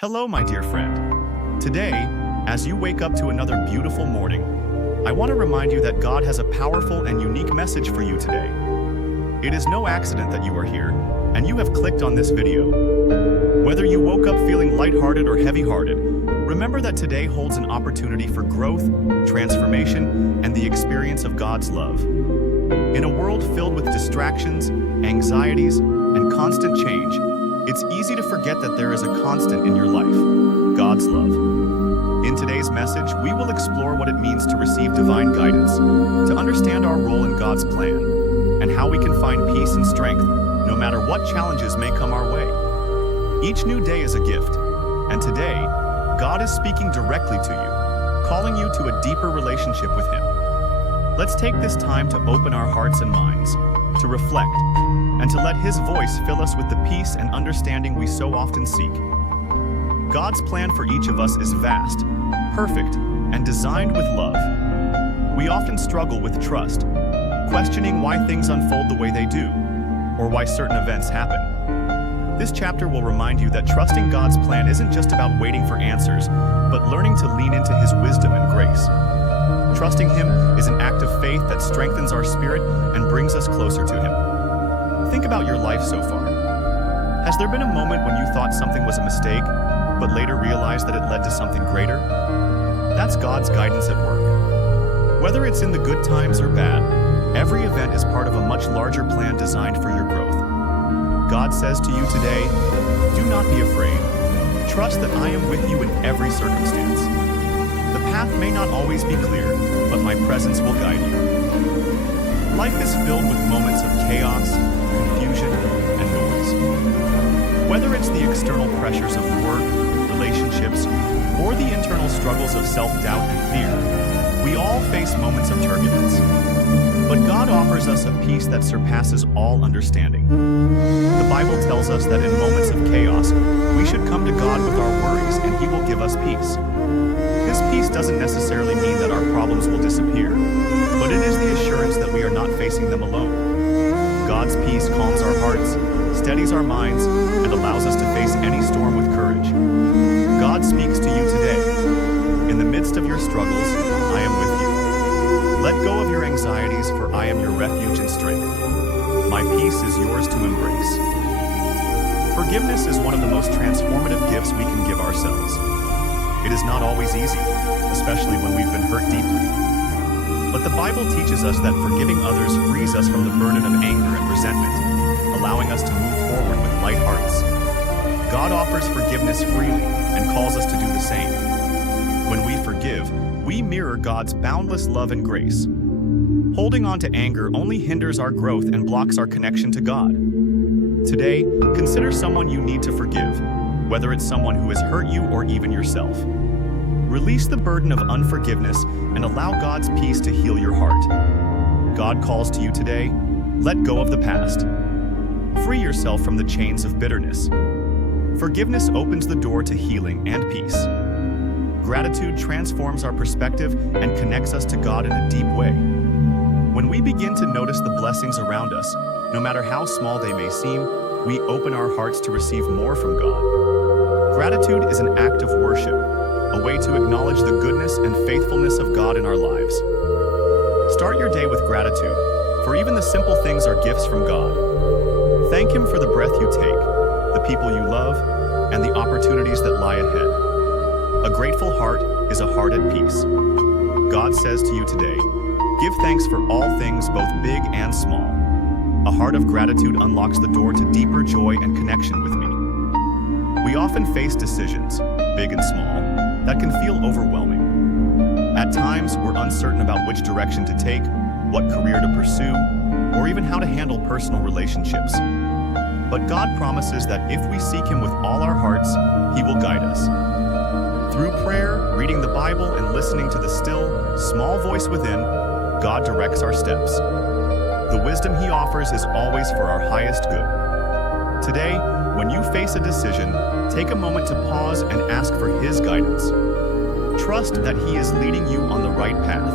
Hello, my dear friend. Today, as you wake up to another beautiful morning, I want to remind you that God has a powerful and unique message for you today. It is no accident that you are here, and you have clicked on this video. Whether you woke up feeling lighthearted or heavy-hearted, remember that today holds an opportunity for growth, transformation, and the experience of God's love. In a world filled with distractions, anxieties, and constant change, it's easy to forget that there is a constant in your life, God's love. In today's message, we will explore what it means to receive divine guidance, to understand our role in God's plan, and how we can find peace and strength no matter what challenges may come our way. Each new day is a gift, and today, God is speaking directly to you, calling you to a deeper relationship with Him. Let's take this time to open our hearts and minds, to reflect, and to let His voice fill us with the peace and understanding we so often seek. God's plan for each of us is vast, perfect, and designed with love. We often struggle with trust, questioning why things unfold the way they do, or why certain events happen. This chapter will remind you that trusting God's plan isn't just about waiting for answers, but learning to lean into His wisdom and grace. Trusting Him is an act of faith that strengthens our spirit and brings us closer to Him. Think about your life so far. Has there been a moment when you thought something was a mistake, but later realized that it led to something greater? That's God's guidance at work. Whether it's in the good times or bad, every event is part of a much larger plan designed for your growth. God says to you today, do not be afraid. Trust that I am with you in every circumstance. The path may not always be clear, but my presence will guide you. Life is filled with moments of chaos, confusion, and noise. Whether it's the external pressures of work, relationships, or the internal struggles of self-doubt and fear, we all face moments of turbulence. But God offers us a peace that surpasses all understanding. The Bible tells us that in moments of chaos, we should come to God with our worries and He will give us peace. This peace doesn't necessarily mean that our problems will disappear, but it is the assurance that we are not facing them alone. God's peace calms our hearts, steadies our minds, and allows us to face any storm with courage. God speaks to you today. In the midst of your struggles, I am with you. Let go of your anxieties, for I am your refuge and strength. My peace is yours to embrace. Forgiveness is one of the most transformative gifts we can give ourselves. It is not always easy, especially when we've been hurt deeply. But the Bible teaches us that forgiving others frees us from the burden of anger and resentment, allowing us to move forward with light hearts. God offers forgiveness freely and calls us to do the same. When we forgive, we mirror God's boundless love and grace. Holding on to anger only hinders our growth and blocks our connection to God. Today, consider someone you need to forgive, whether it's someone who has hurt you or even yourself. Release the burden of unforgiveness and allow God's peace to heal your heart. God calls to you today, let go of the past. Free yourself from the chains of bitterness. Forgiveness opens the door to healing and peace. Gratitude transforms our perspective and connects us to God in a deep way. When we begin to notice the blessings around us, no matter how small they may seem, we open our hearts to receive more from God. Gratitude is an act of worship, a way to acknowledge the goodness and faithfulness of God in our lives. Start your day with gratitude, for even the simple things are gifts from God. Thank Him for the breath you take, the people you love, and the opportunities that lie ahead. A grateful heart is a heart at peace. God says to you today, give thanks for all things, both big and small. A heart of gratitude unlocks the door to deeper joy and connection with me. We often face decisions, big and small, that can feel overwhelming. At times, we're uncertain about which direction to take, what career to pursue, or even how to handle personal relationships. But God promises that if we seek Him with all our hearts, He will guide us. Through prayer, reading the Bible, and listening to the still, small voice within, God directs our steps. The wisdom He offers is always for our highest good. Today, when you face a decision, take a moment to pause and ask for His guidance. Trust that He is leading you on the right path.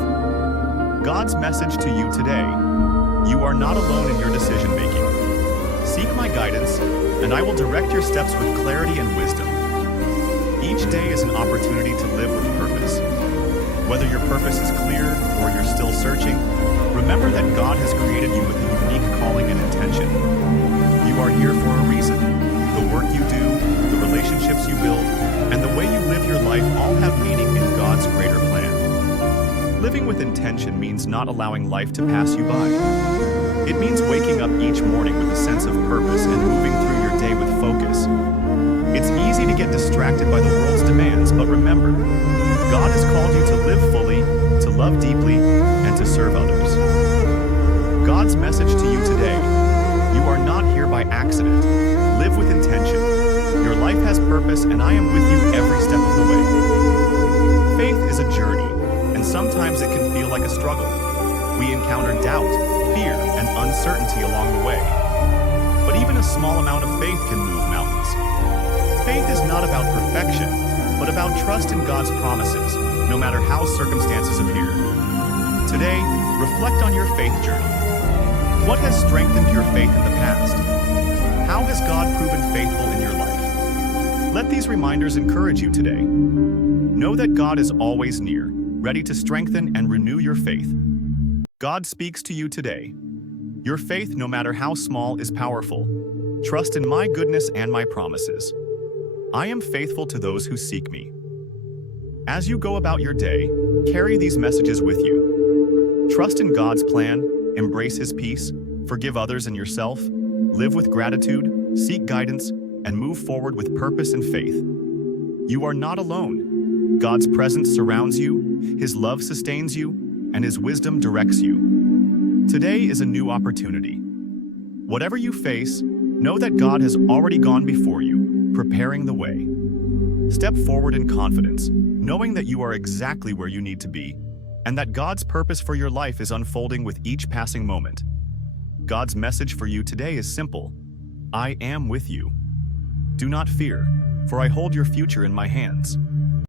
God's message to you today: you are not alone in your decision-making. Seek my guidance, and I will direct your steps with clarity and wisdom. Each day is an opportunity to live with purpose. Whether your purpose is clear or you're still searching, remember that God has created you with a unique calling and intention. You are here for a reason. The work you do, the relationships you build, and the way you live your life all have meaning in God's greater plan. Living with intention means not allowing life to pass you by. It means waking up each morning with a sense of purpose and moving through your day with focus. It's easy to get distracted by the world's demands, but remember, God has called you to live fully, to love deeply, and to serve others. God's message to you today: you are not here by accident. Live with intention. Your life has purpose, and I am with you every step of the way. Faith is a journey, and sometimes it can feel like a struggle. We encounter doubt, fear, and uncertainty along the way. But even a small amount of faith can move mountains. Faith is not about perfection, but about trust in God's promises, no matter how circumstances appear. Today, reflect on your faith journey. What has strengthened your faith in the past? How has God proven faithful in your life? Let these reminders encourage you today. Know that God is always near, ready to strengthen and renew your faith. God speaks to you today. Your faith, no matter how small, is powerful. Trust in my goodness and my promises. I am faithful to those who seek me. As you go about your day, carry these messages with you. Trust in God's plan, embrace His peace, forgive others and yourself, live with gratitude, seek guidance, and move forward with purpose and faith. You are not alone. God's presence surrounds you, His love sustains you, and His wisdom directs you. Today is a new opportunity. Whatever you face, know that God has already gone before you, preparing the way. Step forward in confidence, knowing that you are exactly where you need to be, and that God's purpose for your life is unfolding with each passing moment. God's message for you today is simple: I am with you. Do not fear, for I hold your future in my hands.